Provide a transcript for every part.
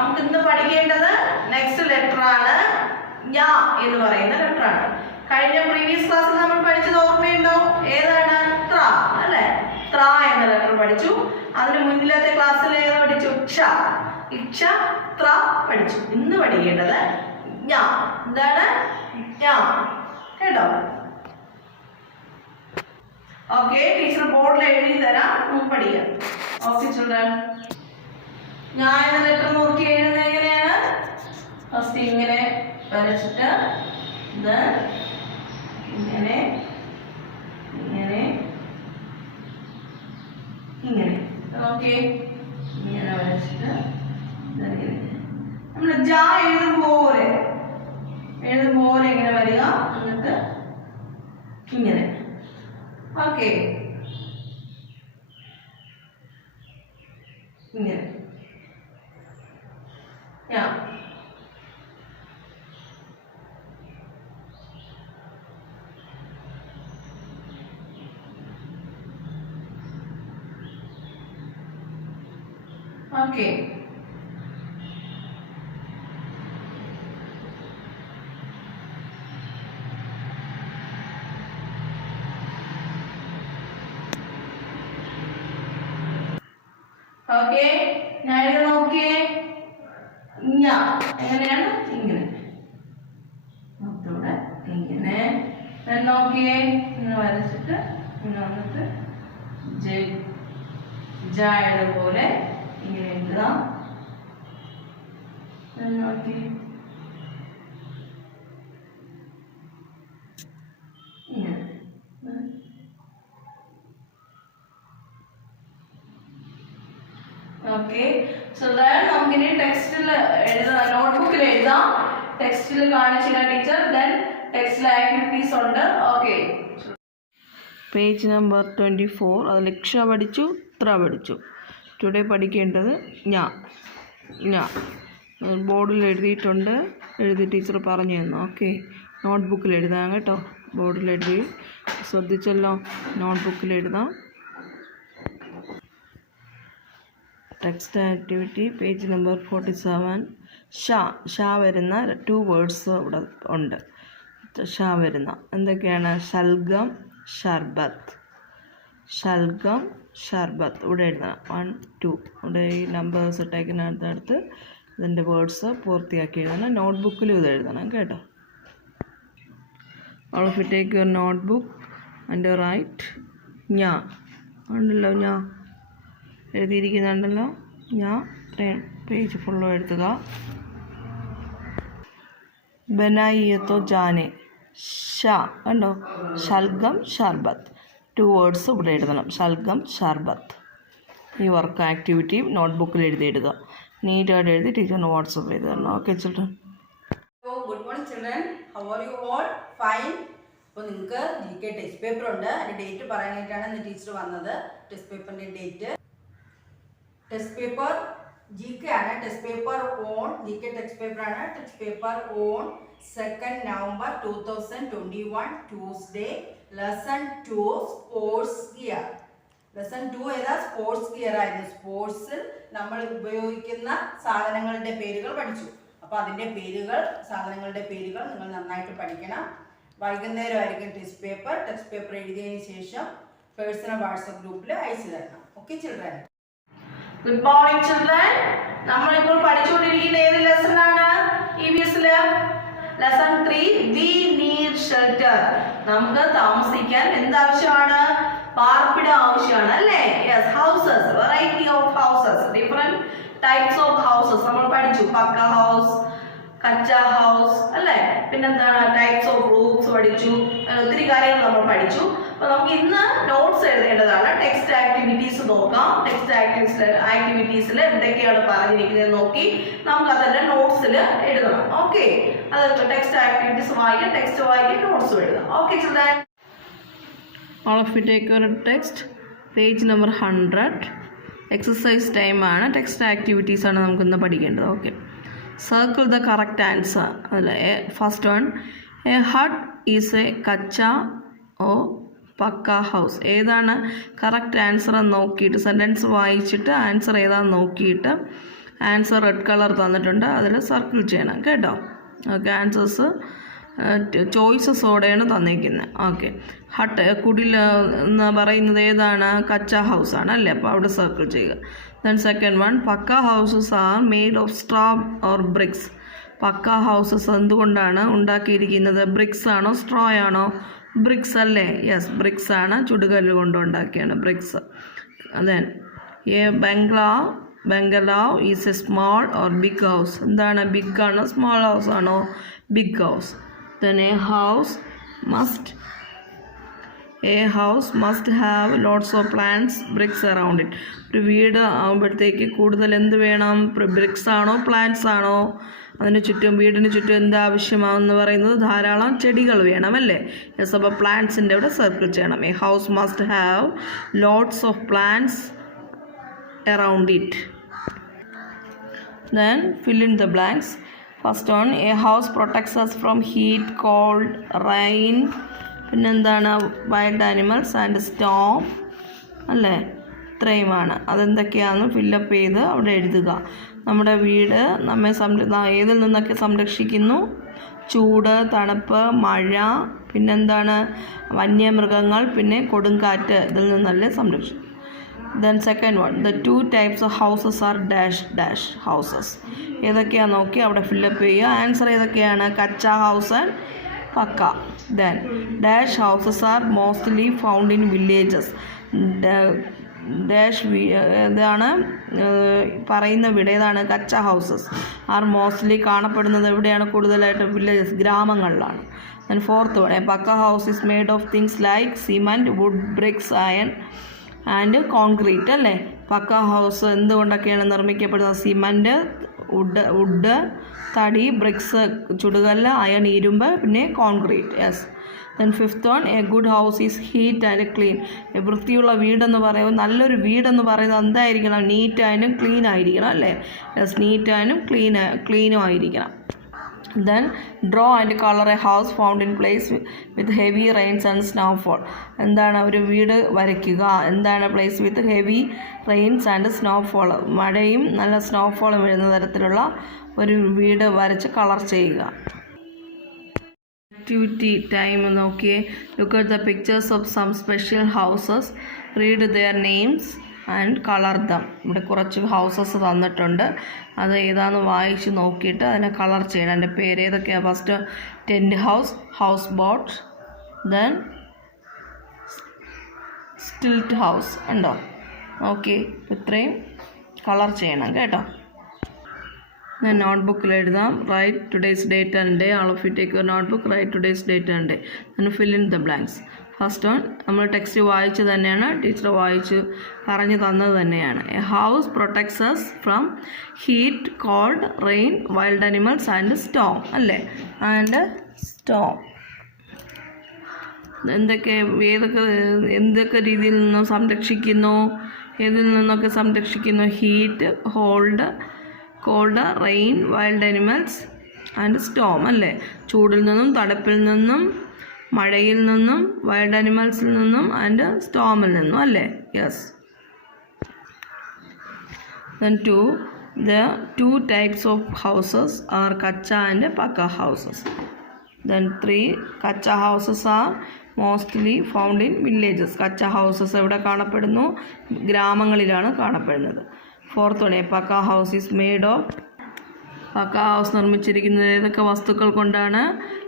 നമുക്ക് ഇന്ന് പഠിക്കേണ്ടത് നെക്സ്റ്റ് ലെറ്റർ ആണ് ഞ എന്ന് പറയുന്ന ലെറ്റർ ആണ്. കഴിഞ്ഞ പ്രീവിയസ് ക്ലാസ്സിൽ നമ്മൾ പഠിച്ചത് ഓർമ്മയുണ്ടോ? ഏതാണ്? ത്ര അല്ലേ? ത്ര എന്ന ലെറ്റർ പഠിച്ചു. അതിന് മുന്നിലത്തെ ക്ലാസ്സിൽ ഏത് പഠിച്ചു? ക്ഷ. ഇക്ഷ ത്ര പഠിച്ചു. ഇന്ന് പഠിക്കേണ്ടത് ഞ. എന്താണ്? ഞ. കേട്ടോ? ഓക്കെ, ടീച്ചർ ബോർഡിൽ എഴുതി തരാം, നമുക്ക് പഠിക്കാം. ഓക്കെ ചിൽഡ്രൻ, ഞാൻ എന്ന ലെറ്റർ നോക്കി എഴുതുന്നത് എങ്ങനെയാണ്? ഫസ്റ്റ് ഇങ്ങനെ വരച്ചിട്ട് ഇത് ഇങ്ങനെ ഇങ്ങനെ ഇങ്ങനെ ഓക്കെ, ഇങ്ങനെ വരച്ചിട്ട് നമ്മൾ ജ എഴുതുമ്പോലെ ഇങ്ങനെ വരിക, എന്നിട്ട് ഇങ്ങനെ. ഓക്കെ, ഇങ്ങനെ ഓക്കെ. ഓക്കെ, ഞാൻ ഇത് നോക്കിയേ. ഞ എങ്ങനെയാണ്? ഇങ്ങനെ മൊത്തൂടെ ഇങ്ങനെ നോക്കിയേ. ഇങ്ങനെ വരച്ചിട്ട് ഇങ്ങനെ വന്നിട്ട് ജയുടെ പോലെ ഇങ്ങനെ എഴുതുക. നോക്കി ഇങ്ങനെ. ഓക്കെ, സോ നമുക്കിനി ടെക്സ്റ്റിൽ എഴുതാം, നോട്ട്ബുക്കിൽ എഴുതാം. ടെക്സ്റ്റിൽ കാണിച്ചില്ല ടീച്ചർ, ദെൻ ടെക്സ്റ്റിൽ ആക്ടിവിറ്റീസ് ഉണ്ട്. Okay, page number 24. അതിൽ ക്ഷ പഠിച്ചു, ത്ര പഠിച്ചു. ടുഡേ പഠിക്കേണ്ടത് ഞ. ബോർഡിൽ എഴുതിയിട്ടുണ്ട്, എഴുതി ടീച്ചർ പറഞ്ഞു തന്നു. ഓക്കെ, നോട്ട്ബുക്കിൽ എഴുതാം കേട്ടോ. ബോർഡിൽ എഴുതി ശ്രദ്ധിച്ചല്ലോ, നോട്ട്ബുക്കിൽ എഴുതാം. Text activity page number 47. ഷ വരുന്ന 2 വേർഡ്സ് ഇവിടെ ഉണ്ട്. ഷ വരുന്ന എന്തൊക്കെയാണ്? ശൽഗം, ഷർബത്ത്. ശൽഗം, ഷർബത്ത് ഇവിടെ എഴുതണം. 1 2 ഇവിടെ ഈ നമ്പേഴ്സ് ഇട്ടേക്കിനടുത്ത് ഇതിൻ്റെ വേർഡ്സ് പൂർത്തിയാക്കി എഴുതണം. നോട്ട്ബുക്കിലും ഇത് എഴുതണം കേട്ടോ. All of you take your notebook and write ഞ. ഉണ്ടല്ലോ ഞ എഴുതിയിരിക്കുന്നുണ്ടല്ലോ. ഞാൻ പേജ് ഫുള്ളും എഴുതുക. ബനായിയത്തോ ജാനെ. ഷ കണ്ടോ? ശൽഗം, ഷർബത്ത്. 2 വേർഡ്സ് ഇവിടെ എഴുതണം. ശൽഗം, ഷർബത്ത്. ഈ വർക്ക് ആക്ടിവിറ്റി നോട്ട്ബുക്കിൽ എഴുതിയിടുക. നീറ്റായിട്ട് എഴുതി ടീച്ചറിന് വാട്സപ്പ് ചെയ്ത് തരണം. Okay children. Good morning children, how are you all? Fine. അപ്പോൾ നിങ്ങൾക്ക് GK ടെക്സ്റ്റ് പേപ്പർ ഉണ്ട്. അതിൻ്റെ ഡേറ്റ് പറയാനായിട്ടാണ് ഇന്ന് ടീച്ചർ വന്നത്. ടെക്സ്റ്റ് പേപ്പറിൻ്റെ ഡേറ്റ്. ടെക്സ്റ്റ് പേപ്പർ GK ആണ്. Text paper on GK text paper ആണ്. Text paper on 2 November 2021 Tuesday. Lesson 2 sports gear. Lesson 2 ഏതാ? സ്പോർട്സ് ഗിയർ ആയിരുന്നു. സ്പോർട്സിൽ നമ്മൾ ഉപയോഗിക്കുന്ന സാധനങ്ങളുടെ പേരുകൾ പഠിച്ചു. അപ്പോൾ അതിൻ്റെ പേരുകൾ, സാധനങ്ങളുടെ പേരുകൾ നിങ്ങൾ നന്നായിട്ട് പഠിക്കണം. വൈകുന്നേരമായിരിക്കും ടെക്സ്റ്റ് പേപ്പർ. ടെക്സ്റ്റ് പേപ്പർ എഴുതിയതിന് ശേഷം പേഴ്സണൽ വാട്സപ്പ് ഗ്രൂപ്പിൽ അയച്ചു തരണം. Okay children. Good morning children. നമ്മളിപ്പോൾ പഠിച്ചുകൊണ്ടിരിക്കുന്ന ഏത് ലെസൺ ആണ്? EVSല് ലെസൺ 3 വി നീഡ് ഷെൽട്ടർ. നമുക്ക് താമസിക്കാൻ എന്താവശ്യമാണ്? പാർപ്പിടം ആവശ്യമാണ് അല്ലേ? Yes, houses, variety of houses, different types of houses നമ്മൾ പഠിച്ചു. പക്ക ഹൗസ്, കച്ച ഹൗസ് അല്ലേ? പിന്നെന്താണ്? ടൈപ്സ് ഓഫ് റൂഫ്സ് പഠിച്ചു. ഒത്തിരി കാര്യങ്ങൾ നമ്മൾ പഠിച്ചു. അപ്പോൾ നമുക്ക് ഇന്ന് നോട്ട്സ് എഴുതേണ്ടതാണ്. ടെക്സ്റ്റ് ആക്ടിവിറ്റീസ് നോക്കാം. ടെക്സ്റ്റ് ആക്ടിവിറ്റീസിൽ എന്തൊക്കെയാണ് പറഞ്ഞിരിക്കുന്നത് നോക്കി നമുക്ക് അതെല്ലാം നോട്ട്സിൽ എഴുതണം. ഓക്കെ, അത് ടെക്സ്റ്റ് ആക്ടിവിറ്റീസ് വായിക്കാം, ടെക്സ്റ്റ് വായിക്കാം, നോട്ട്സും എഴുതാം. Okay children. All of you take your text page number 100. Exercise ടൈമാണ്. ടെക്സ്റ്റ് ആക്ടിവിറ്റീസ് ആണ് നമുക്കിന്ന് പഠിക്കേണ്ടത്. Okay, circle the correct answer. അല്ല, first one, a hut is a kutcha or pucca house. ഏതാണ് കറക്റ്റ് ആൻസർ എന്ന് നോക്കിയിട്ട് സെൻറ്റൻസ് വായിച്ചിട്ട് ആൻസർ ഏതാണെന്ന് നോക്കിയിട്ട് ആൻസർ റെഡ് കളർ തന്നിട്ടുണ്ട്, അതിൽ സർക്കിൾ ചെയ്യണം കേട്ടോ. ഓക്കെ, ആൻസേഴ്സ് ചോയ്സസോടെയാണ് തന്നിരിക്കുന്നത്. ഓക്കെ, ഹട്ട് കുടിൽ എന്ന് പറയുന്നത് ഏതാണ്? കച്ച ഹൗസാണ് അല്ലേ, അപ്പോൾ അവിടെ സർക്കിൾ ചെയ്യുക. Then second one, pucca houses are made of straw or bricks. Pucca houses എന്തുകൊണ്ടാണ് ഉണ്ടാക്കിയിരിക്കുന്നത്? ബ്രിക്സ് ആണോ സ്ട്രോ ആണോ? ബ്രിക്സ് അല്ലേ? യെസ്, ബ്രിക്സ് ആണ്, ചുടുകല്ല് കൊണ്ട് ഉണ്ടാക്കിയാണ് bricks. Then a bungalow is a small or big house. എന്താണ്? ബിഗ് ആണോ സ്മോൾ ഹൗസ് ആണോ? Big house. Then a house must have lots of plants bricks around it. ഒരു വീട് ആകുമ്പോഴത്തേക്ക് കൂടുതൽ എന്ത് വേണം? ബ്രിക്സ് ആണോ പ്ലാന്റ്സ് ആണോ? അതിന് ചുറ്റും, വീടിന് ചുറ്റും എന്താവശ്യമാണെന്ന് പറയുന്നത്? ധാരാളം ചെടികൾ വേണം അല്ലേ? യെസ്, അപ്പോൾ പ്ലാന്റ്സിൻ്റെ അവിടെ സർക്കിൾ ചെയ്യണം. A house must have lots of plants around it. Then fill in the blanks. First one, a house protects us from heat, cold, rain. പിന്നെന്താണ്? വൈൽഡ് ആനിമൽസ് ആൻഡ് സ്റ്റോം അല്ലേ? ഇത്രയുമാണ്. അതെന്തൊക്കെയാണെന്ന് ഫില്ലപ്പ് ചെയ്ത് അവിടെ എഴുതുക. നമ്മുടെ വീട് നമ്മെ ഏതിൽ നിന്നൊക്കെ സംരക്ഷിക്കുന്നു? ചൂട്, തണുപ്പ്, മഴ, പിന്നെന്താണ്? വന്യമൃഗങ്ങൾ, പിന്നെ കൊടുങ്കാറ്റ്, ഇതിൽ നിന്നല്ലേ സംരക്ഷിക്കും. Then second one, the two types of houses are dash houses. ഏതൊക്കെയാണെന്ന് നോക്കി അവിടെ ഫില്ലപ്പ് ചെയ്യുക. ആൻസർ ഏതൊക്കെയാണ്? Kutcha house and pucca. Then dash houses are mostly found in villages. Dash ഇതാണ് പറയുന്ന വീട് ഏതാണ്? കച്ച ഹൗസസ് ആർ മോസ്റ്റ്ലി കാണപ്പെടുന്നത് എവിടെയാണ്? കൂടുതലായിട്ട് വില്ലേജസ്, ഗ്രാമങ്ങളിലാണ്. Then fourth one, a pucca house is made of things like cement, wood, bricks, iron and concrete അല്ലേ? പക്ക ഹൗസ് എന്തുകൊണ്ടൊക്കെയാണ് നിർമ്മിക്കപ്പെടുന്നത്? സിമൻറ്റ്, വുഡ്, തടി, ബ്രിക്സ്, ചുടുകല്ല്, അയൺ, ഇരുമ്പ്, പിന്നെ കോൺക്രീറ്റ്. Yes. Then fifth one, a good house is heat and clean. വൃത്തിയുള്ള വീടെന്ന് പറയുമ്പോൾ, നല്ലൊരു വീടെന്ന് പറയുന്നത് എന്തായിരിക്കണം? നീറ്റായാലും ക്ലീൻ ആയിരിക്കണം അല്ലേ? യെസ്, നീറ്റായാലും ക്ലീനും ആയിരിക്കണം. Then draw and color a house found in place with heavy rains and snowfall. എന്താണ്? ഒരു വീട് വരയ്ക്കുക. എന്താണ്? Place with heavy rains and snowfall, മഴയും നല്ല സ്നോഫോളും വരുന്ന തരത്തിലുള്ള ഒരു വീട് വരച്ച് കളർ ചെയ്യുക. ആക്ടിവിറ്റി ടൈം നോക്കിയേ. Look at the pictures of some special houses, read their names and colour them. ഇവിടെ കുറച്ച് ഹൗസസ് തന്നിട്ടുണ്ട്, അത് ഏതാണെന്ന് വായിച്ച് നോക്കിയിട്ട് അതിനെ കളർ ചെയ്യണം. അതിൻ്റെ പേര് ഏതൊക്കെയാണ്? First tent house, house boat, then stilt house ഉണ്ടോ? ഓക്കെ, ഇത്രയും കളർ ചെയ്യണം കേട്ടോ. ഞാൻ നോട്ട്ബുക്കിൽ എഴുതാം. Write today's date and day. All of you take your notebook, write today's date and day and fill in the blanks. First one, നമ്മൾ text വായിച്ച് തന്നെയാണ്, ടീച്ചർ വായിച്ച് പറഞ്ഞു തന്നത് തന്നെയാണ്. A house protects us from heat, cold, rain, wild animals and storm അല്ലേ? And storm എന്തൊക്കെ രീതിയിൽ നിന്നും സംരക്ഷിക്കുന്നു? ഏതിൽ നിന്നൊക്കെ സംരക്ഷിക്കുന്നു? Heat, cold, rain, wild animals and storm അല്ലേ? ചൂടിൽ നിന്നും, തണുപ്പിൽ നിന്നും, മഴയിൽ നിന്നും, വൈൽഡ് ആനിമൽസിൽ നിന്നും ആൻഡ് സ്റ്റോമിൽ നിന്നും അല്ലേ? Yes. Then the two types of houses are kacha and pakka houses. Then 3, kacha houses are mostly found in villages. kacha houses എവിടെ കാണപ്പെടുന്നു? ഗ്രാമങ്ങളിലാണ് കാണപ്പെടുന്നത്. 4th one, pakka house is made of. Pucca house നിർമ്മിച്ചിരിക്കുന്നത് ഏതൊക്കെ വസ്തുക്കൾ കൊണ്ടാണ്?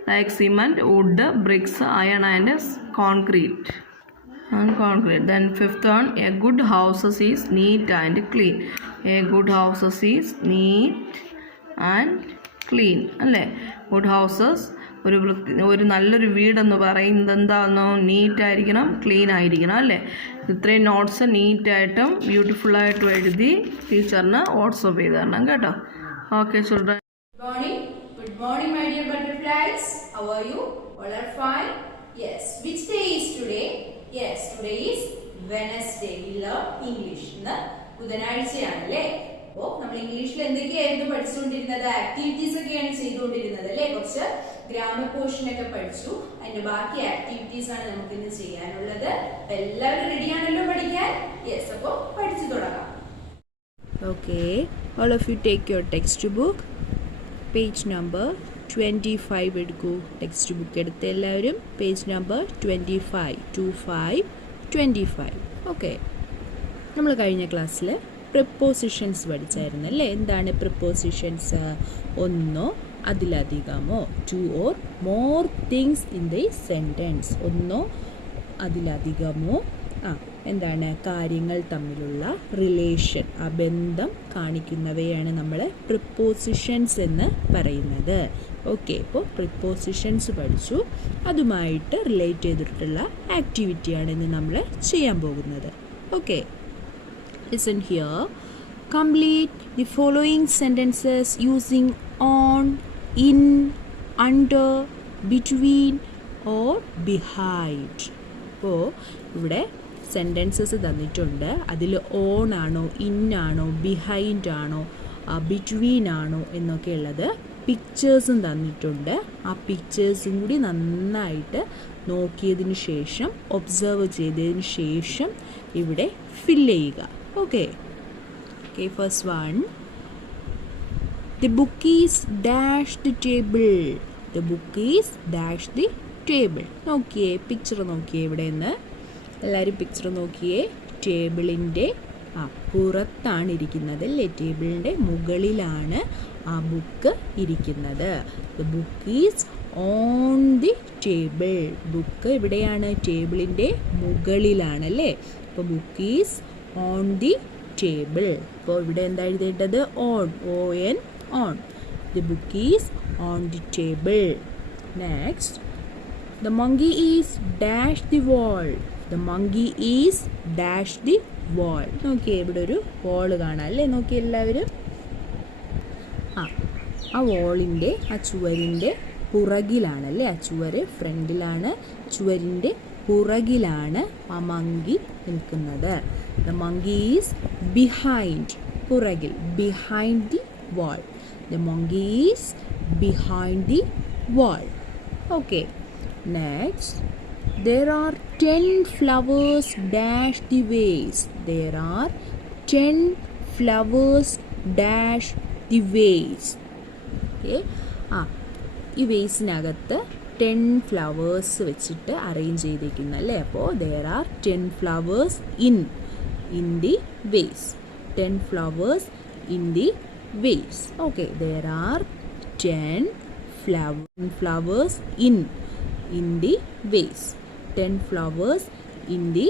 Like cement, wood, bricks, iron and concrete. Then 5th one, a good houses is neat and clean. A good houses is neat and clean അല്ലേ? Good houses, ഒരു നല്ലൊരു വീടെന്ന് പറയുന്നത് എന്താണെന്നോ? നീറ്റായിരിക്കണം, ക്ലീൻ ആയിരിക്കണം അല്ലേ? ഇത്രയും നോട്ട്സ് നീറ്റായിട്ടും ബ്യൂട്ടിഫുള്ളായിട്ടും എഴുതി ടീച്ചറിന് വാട്സപ്പ് ചെയ്ത് തരണം കേട്ടോ. Okay, children. Good morning, my dear butterflies. How are you? All are fine? Yes. Which day is today? Yes, today is Wednesday. We learn English. ഇന്ന് ബുധനാഴ്ചയാണല്ലേ? അപ്പോൾ നമ്മൾ ഇംഗ്ലീഷിൽ എന്തൊക്കെയായിരുന്നു പഠിച്ചുകൊണ്ടിരുന്നത്? ആക്ടിവിറ്റീസ് ഒക്കെയാണ് ചെയ്തുകൊണ്ടിരുന്നത് അല്ലേ? കുറച്ച് ഗ്രാമർ പോർഷൻ ഒക്കെ പഠിച്ചു. അതിന്റെ ബാക്കി ആക്ടിവിറ്റീസ് ആണ് നമുക്ക് ഇന്ന് ചെയ്യാനുള്ളത്. എല്ലാവരും റെഡിയാണല്ലോ പഠിക്കാൻ? യെസ്. അപ്പോൾ പഠിച്ചു തുടങ്ങാം. Okay, all of you take your textbook, page number 25 എടുക്കൂ. ടെക്സ്റ്റ് ബുക്ക് എടുത്ത് എല്ലാവരും പേജ് നമ്പർ 25 ഓക്കെ. നമ്മൾ കഴിഞ്ഞ ക്ലാസ്സിൽ പ്രിപ്പോസിഷൻസ് പഠിച്ചായിരുന്നു അല്ലേ? എന്താണ് പ്രിപ്പോസിഷൻസ്? ഒന്നോ അതിലധികമോ, two or more things in the sentence. ഒന്നോ അതിലധികമോ എന്താണ് കാര്യങ്ങൾ തമ്മിലുള്ള റിലേഷൻ, ആ ബന്ധം കാണിക്കുന്നവയാണ് നമ്മൾ പ്രിപ്പോസിഷൻസ് എന്ന് പറയുന്നത്. ഓക്കെ, ഇപ്പോൾ പ്രിപ്പോസിഷൻസ് പഠിച്ചു. അതുമായിട്ട് റിലേറ്റ് ചെയ്തിട്ടുള്ള ആക്ടിവിറ്റിയാണ് ഇന്ന് നമ്മൾ ചെയ്യാൻ പോകുന്നത്. Okay, listen here. Complete the following sentences using on, in, under, between or behind. അപ്പോൾ ഇവിടെ സെൻറ്റൻസസ് തന്നിട്ടുണ്ട്. അതിൽ ഓൺ ആണോ, ഇൻ ആണോ, ബിഹൈൻഡ് ആണോ, ബിറ്റ്വീൻ ആണോ എന്നൊക്കെ ഉള്ളത് പിക്ചേഴ്സും തന്നിട്ടുണ്ട്. ആ പിക്ചേഴ്സും കൂടി നന്നായിട്ട് നോക്കിയതിന് ശേഷം, ഒബ്സർവ് ചെയ്തതിന് ശേഷം ഇവിടെ ഫില്ല് ചെയ്യുക. Okay, first one. The book is dash the table. The book is dash the table. നോക്കിയേ, പിക്ചർ നോക്കിയേ. ഇവിടെ നിന്ന് എല്ലാവരും പിക്ചർ നോക്കിയേ. ടേബിളിൻ്റെ പുറത്താണ് ഇരിക്കുന്നത് അല്ലേ? ടേബിളിൻ്റെ മുകളിലാണ് ആ ബുക്ക് ഇരിക്കുന്നത്. The book is on the table. Book എവിടെയാണ്? ടേബിളിൻ്റെ മുകളിലാണ് അല്ലേ? അപ്പോൾ book is on the table. അപ്പോൾ ഇവിടെ എന്താ എഴുതേണ്ടത്? On, ON, on. The book is on the table. Next, the monkey is dash the wall. The monkey is dash the വാൾ. നോക്കിയേ, ഇവിടെ ഒരു വാൾ കാണാം അല്ലേ? നോക്കി എല്ലാവരും. ആ വാളിൻ്റെ, ആ ചുവരിൻ്റെ പുറകിലാണല്ലേ? ആ ചുവര് ഫ്രണ്ടിലാണ്, ചുവരിൻ്റെ പുറകിലാണ് ആ മങ്കി നിൽക്കുന്നത്. ദ monkey ഈസ് ബിഹൈൻഡ്, പുറകിൽ, behind the wall. The monkey is behind the wall. Okay, next. There are 10 flowers dash the vase. There are 10 flowers dash the vase. Okay. ഈ വേസിനകത്ത് 10 ഫ്ലവേഴ്സ് വെച്ചിട്ട് അറേഞ്ച് ചെയ്തിരിക്കുന്നു അല്ലേ? അപ്പോൾ there are 10 flowers in the vase. 10 flowers in the vase. Okay. There are 10 flowers in the vase. 10 flowers in the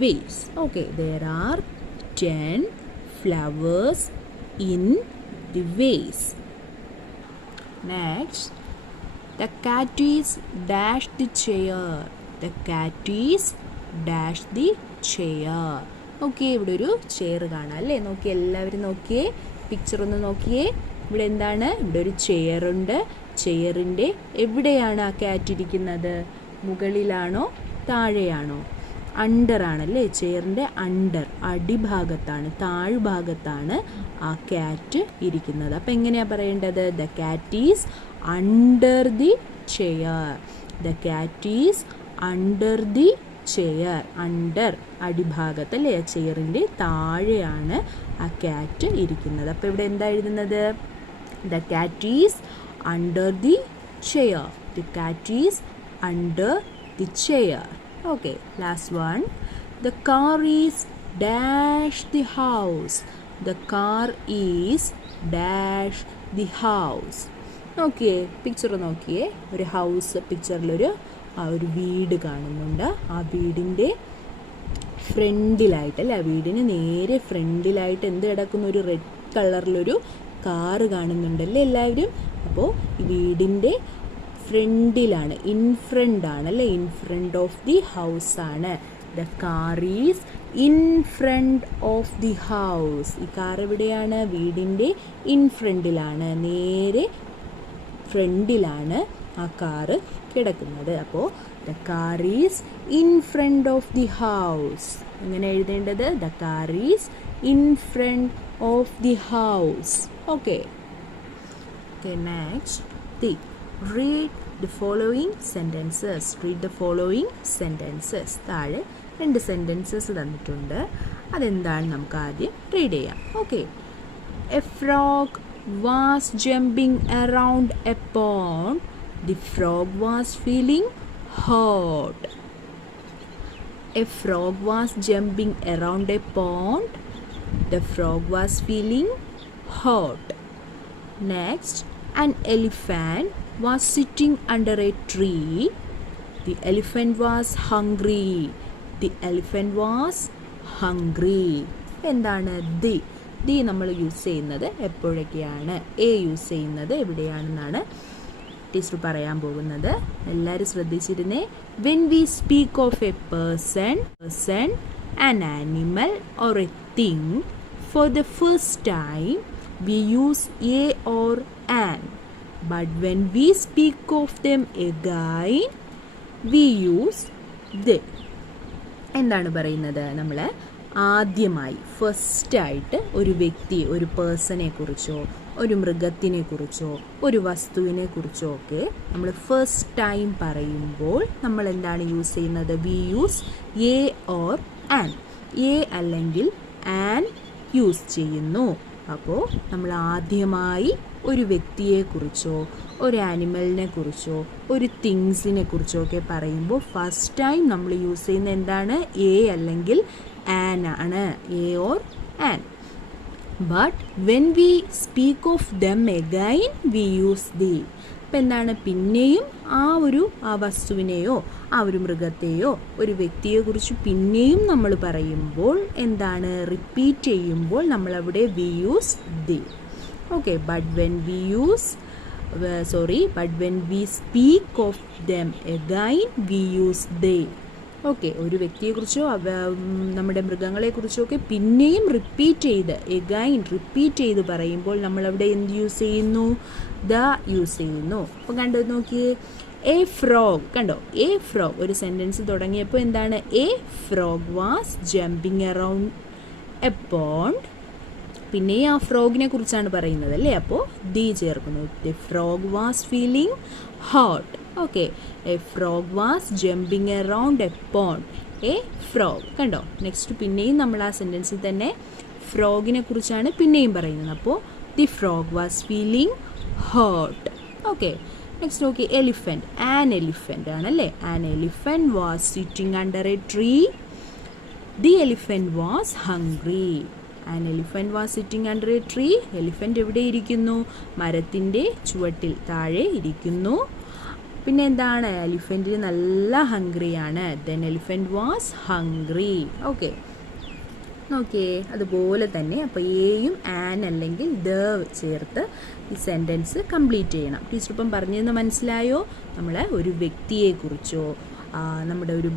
vase. Okay, there are 10 flowers in the vase. Next, the cat is dash the chair. The cat is dash the chair. Okay, ഇവിടെ ഒരു chair കാണാം അല്ലേ? നോക്കി എല്ലാവരും നോക്കിയേ, picture ഒന്ന് നോക്കിയേ. ഇവിടെ എന്താണ്? ഇവിടെ ഒരു ചെയറുണ്ട്. ചെയറിൻ്റെ എവിടെയാണ് ആ ക്യാറ്റ് ഇരിക്കുന്നത്? മുകളിലാണോ താഴെയാണോ? അണ്ടർ ആണല്ലേ? ചെയറിൻ്റെ അണ്ടർ, അടിഭാഗത്താണ്, താഴ്ഭാഗത്താണ് ആ ക്യാറ്റ് ഇരിക്കുന്നത്. അപ്പം എങ്ങനെയാണ് പറയേണ്ടത്? The cat is under the chair. The cat is under the chair. Under, അടിഭാഗത്തല്ലേ? ചെയറിൻ്റെ താഴെയാണ് ആ ക്യാറ്റ് ഇരിക്കുന്നത്. അപ്പോൾ ഇവിടെ എന്താ എഴുതുന്നത്? The cat is under the chair. The cat is under the chair. Okay, last one. The car is dash the house. The car is dash the house. നോക്കിയേ, പിക്ചർ നോക്കിയേ. ഒരു ഹൗസ്, പിക്ചറിലൊരു ഒരു വീട് കാണുന്നുണ്ട്. ആ വീടിൻ്റെ ഫ്രണ്ടിലായിട്ട് അല്ലേ? ആ വീടിന് നേരെ ഫ്രണ്ടിലായിട്ട് എന്ത് കിടക്കുന്ന? ഒരു റെഡ് കളറിലൊരു കാറ് കാണുന്നുണ്ടല്ലേ എല്ലാവരും? അപ്പോൾ ഈ വീടിൻ്റെ ഫ്രണ്ടിലാണ്, ഇൻ ഫ്രണ്ട് ആണ് അല്ലേ? In front of the house ആണ്. The car is in front of the house. ഈ കാർ എവിടെയാണ്? വീടിൻ്റെ ഇൻ ഫ്രണ്ടിലാണ്, നേരെ ഫ്രണ്ടിലാണ് ആ കാറ് കിടക്കുന്നത്. അപ്പോൾ the car is in front of the house. എങ്ങനെ എഴുതേണ്ടത്? The car is in front of the house. Okay, next. Read the following sentences. Read the following sentences. താഴെ 2 സെൻറ്റൻസസ് തന്നിട്ടുണ്ട്. അതെന്താണ് നമുക്ക് ആദ്യം റീഡ് ചെയ്യാം. Okay, A frog was jumping around a pond. The frog was feeling hot. A frog was jumping around a pond. The frog was feeling hot. Next, an elephant was sitting under a tree. The elephant was hungry. The elephant was hungry. എന്താണ് the നമ്മൾ use ചെയ്യുന്നത് എപ്പോഴൊക്കെയാണ്? A use ചെയ്യുന്നത് എവിടെയാണെന്നാണ് teacher പറയാൻ പോകുന്നത്. എല്ലാവരും ശ്രദ്ധിച്ചിരുന്നേ. When we speak of a person, an animal or a thing for the first time, we use a or an. But when we speak of them again, we use they. എന്താണ് പറയുന്നത്? നമ്മൾ ആദ്യമായി ഫസ്റ്റായിട്ട് ഒരു വ്യക്തി, ഒരു പേഴ്സണെ കുറിച്ചോ ഒരു മൃഗത്തിനെ കുറിച്ചോ ഒരു വസ്തുവിനെ കുറിച്ചോ ഒക്കെ നമ്മൾ ഫസ്റ്റ് ടൈം പറയുമ്പോൾ നമ്മൾ എന്താണ് യൂസ് ചെയ്യുന്നത്? We use A or an. A അല്ലെങ്കിൽ ആൻ യൂസ് ചെയ്യുന്നു. അപ്പോൾ നമ്മൾ ആദ്യമായി ഒരു വ്യക്തിയെക്കുറിച്ചോ ഒരു ആനിമലിനെ കുറിച്ചോ ഒരു തിങ്സിനെ കുറിച്ചോ ഒക്കെ പറയുമ്പോൾ ഫസ്റ്റ് ടൈം നമ്മൾ യൂസ് ചെയ്യുന്ന എന്താണ്? എ അല്ലെങ്കിൽ ആൻ ആണ്. A or an. But when we speak of them again we use the. അപ്പം എന്താണ്? പിന്നെയും ആ വസ്തുവിനെയോ ആ ഒരു മൃഗത്തെയോ ഒരു വ്യക്തിയെക്കുറിച്ച് പിന്നെയും നമ്മൾ പറയുമ്പോൾ എന്താണ്? റിപ്പീറ്റ് ചെയ്യുമ്പോൾ നമ്മളവിടെ we use the. Okay. But when we speak of them again V use they. Okay. ഒരു വ്യക്തിയെക്കുറിച്ചോ നമ്മുടെ മൃഗങ്ങളെക്കുറിച്ചോ ഒക്കെ പിന്നെയും റിപ്പീറ്റ് ചെയ്ത് പറയുമ്പോൾ നമ്മളവിടെ എന്ത് യൂസ് ചെയ്യുന്നു? ദ യൂസ് ചെയ്യുന്നു. അപ്പോൾ കണ്ടത് നോക്കിയേ. എ ഫ്രോഗ്, കണ്ടോ? എ ഫ്രോഗ് ഒരു സെൻറ്റൻസ് തുടങ്ങിയപ്പോൾ എന്താണ്? A frog was jumping around A pond. പിന്നെ ആ ഫ്രോഗിനെ കുറിച്ചാണ് പറയുന്നത് അല്ലേ? അപ്പോൾ ദി ചേർക്കുന്നു. The frog was feeling hot. Okay. A frog was jumping around A pond. A frog. കണ്ടോ? നെക്സ്റ്റ് പിന്നെയും നമ്മൾ ആ സെൻറ്റൻസിൽ തന്നെ ഫ്രോഗിനെ കുറിച്ചാണ് പിന്നെയും പറയുന്നത്. അപ്പോൾ the frog was feeling hot. Okay. Next നോക്കി. എലിഫൻറ്റ്. ആൻ എലിഫൻറ്റ് ആണല്ലേ? An elephant was sitting under a tree. The elephant was hungry. An elephant was sitting under a tree. Elephant എവിടെ ഇരിക്കുന്നു? മരത്തിൻ്റെ ചുവട്ടിൽ താഴെ ഇരിക്കുന്നു. പിന്നെ എന്താണ്? എലിഫൻറ്റിന് നല്ല ഹംഗ്രിയാണ്. Then elephant was hungry. Okay. Okay. അതുപോലെ തന്നെ അപ്പോൾ എയും ആൻ അല്ലെങ്കിൽ ദ ചേർത്ത് ഈ സെൻറ്റൻസ് കംപ്ലീറ്റ് ചെയ്യണം. ടീച്ചർ ഇപ്പം പറഞ്ഞതെന്ന് മനസ്സിലായോ? നമ്മൾ ഒരു വ്യക്തിയെക്കുറിച്ചോ നമ്മുടെ ഒരു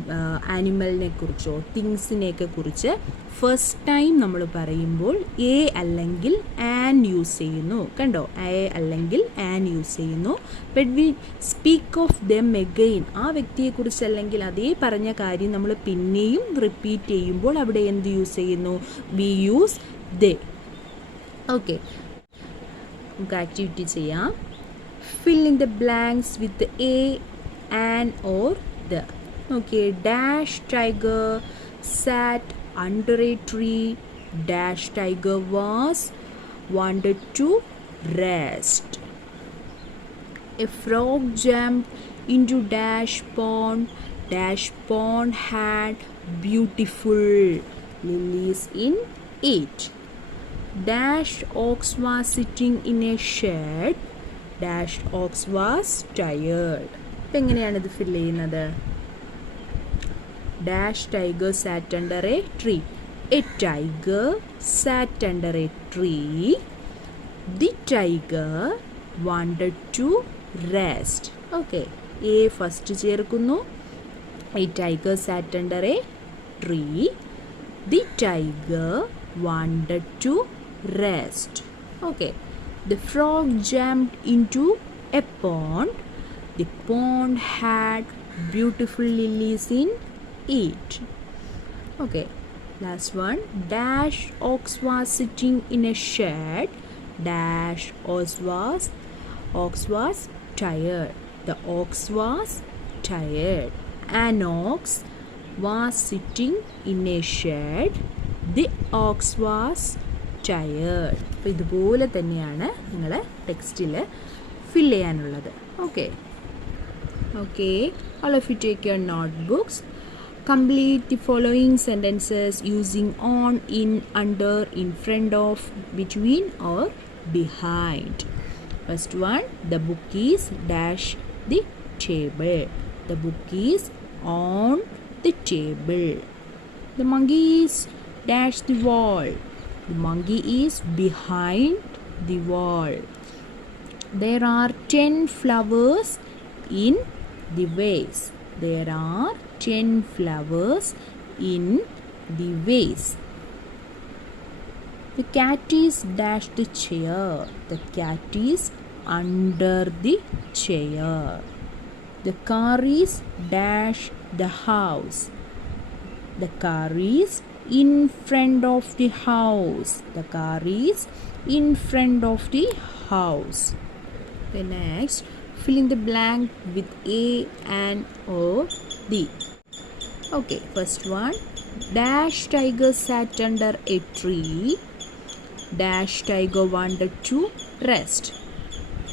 ആനിമലിനെ കുറിച്ചോ തിങ്സിനെയൊക്കെ കുറിച്ച് ഫസ്റ്റ് ടൈം നമ്മൾ പറയുമ്പോൾ എ അല്ലെങ്കിൽ ആൻ യൂസ് ചെയ്യുന്നു. കണ്ടോ? എ അല്ലെങ്കിൽ ആൻ യൂസ് ചെയ്യുന്നു. But we speak of them again. ആ വ്യക്തിയെക്കുറിച്ച് അല്ലെങ്കിൽ അതേ പറഞ്ഞ കാര്യം നമ്മൾ പിന്നെയും റിപ്പീറ്റ് ചെയ്യുമ്പോൾ അവിടെ എന്ത് യൂസ് ചെയ്യുന്നു? We use they. ഓക്കെ. നമുക്ക് ആക്ടിവിറ്റി ചെയ്യാം. Fill in the blanks with a, an or the. Okay. Dash tiger sat under a tree. Dash tiger wanted to rest. A frog jumped into dash pond. Dash pond had beautiful lilies in it. Dash ox was sitting in a shed. Dash ox was tired. ഇപ്പം എങ്ങനെയാണ് ഇത് fill ചെയ്യുന്നത്? Dash tiger sat under a tree. A tiger sat under a tree. The tiger wanted to rest. Okay. A first ചേർക്കുന്നു. A tiger sat under a tree. The tiger wanted to rest. Okay. The frog jumped into a pond. The pond had beautiful lilies in it. Okay. Last one. Dash ox was sitting in a shed. Dash ox was tired. The ox was tired. An ox was sitting in a shed. The ox was tired. അപ്പോൾ ഇതുപോലെ തന്നെയാണ് നിങ്ങൾ ടെക്സ്റ്റിൽ fill ചെയ്യാനുള്ളത്. Okay okay, all of you take your notebooks. Complete the following sentences using on, in, under, in front of, between or behind. First one, the book is dash the table. The book is on the table. The monkey is dash the wall. The monkey is behind the wall. There are 10 flowers in the vase. There are 10 flowers in the vase. The cat is dash the chair. The cat is under the chair. The car is dash the house. The car is in front of the house. The car is in front of the house. The next, fill in the blank with A and or the. Okay, first one, dash tiger sat under a tree. Dash tiger wanted to rest.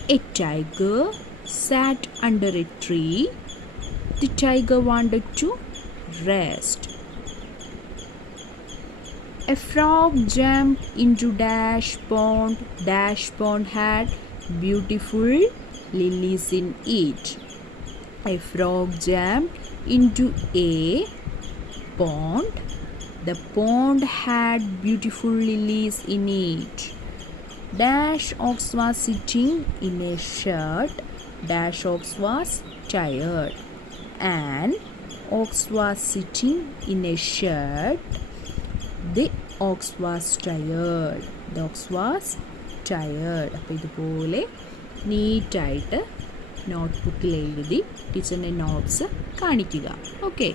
A tiger sat under a tree. The tiger wanted to rest. A frog jumped into dash pond. Dash pond had beautiful lilies in it. A frog jumped into a pond. The pond had beautiful lilies in it. Dash ox was sitting in a shed. Dash ox was tired. An ox was sitting in a shed. The ox was tired. The ox was tired. അപ്പോൾ ഇതുപോലെ നീറ്റായിട്ട് നോട്ട്ബുക്കിൽ എഴുതി ടീച്ചറിൻ്റെ notes കാണിക്കുക. Okay.